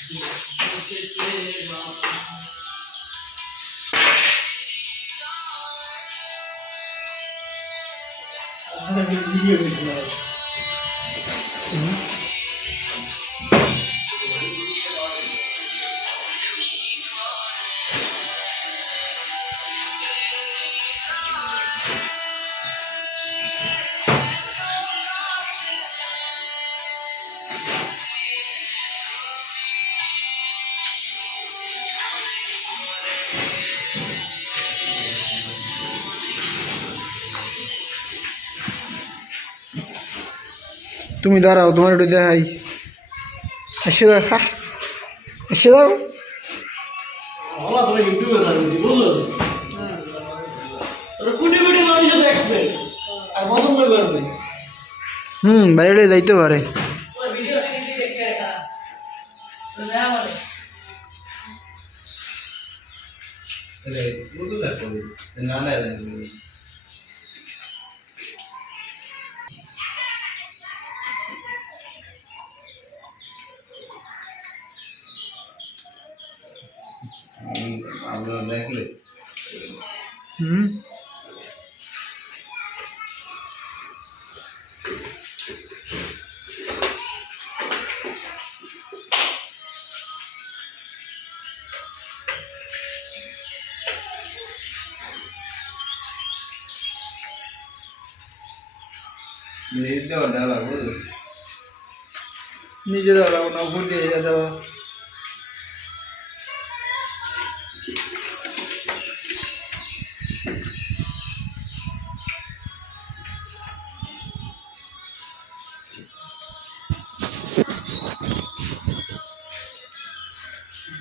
I'm o t h a n t you. তুমি দাঁড়াও তোমার একটু দেখাই এসে দাও হা এসে দাও হুম বাইরে যাইতে পারে না না নিজে দেওয়া লাগবে নিজে দেওয়া লাগবে না ভুল দিয়ে যাওয়া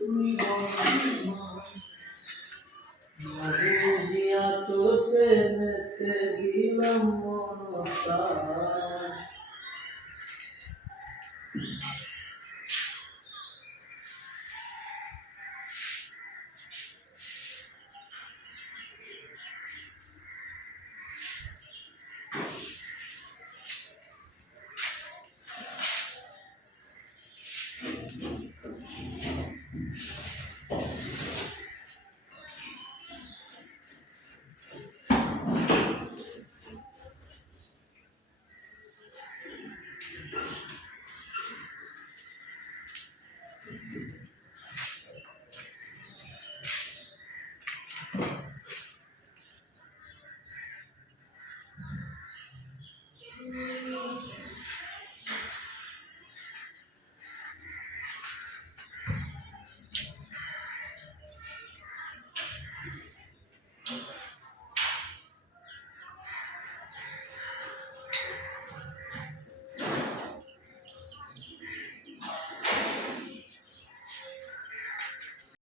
তুমি জিয়া তো গিলাম মনতা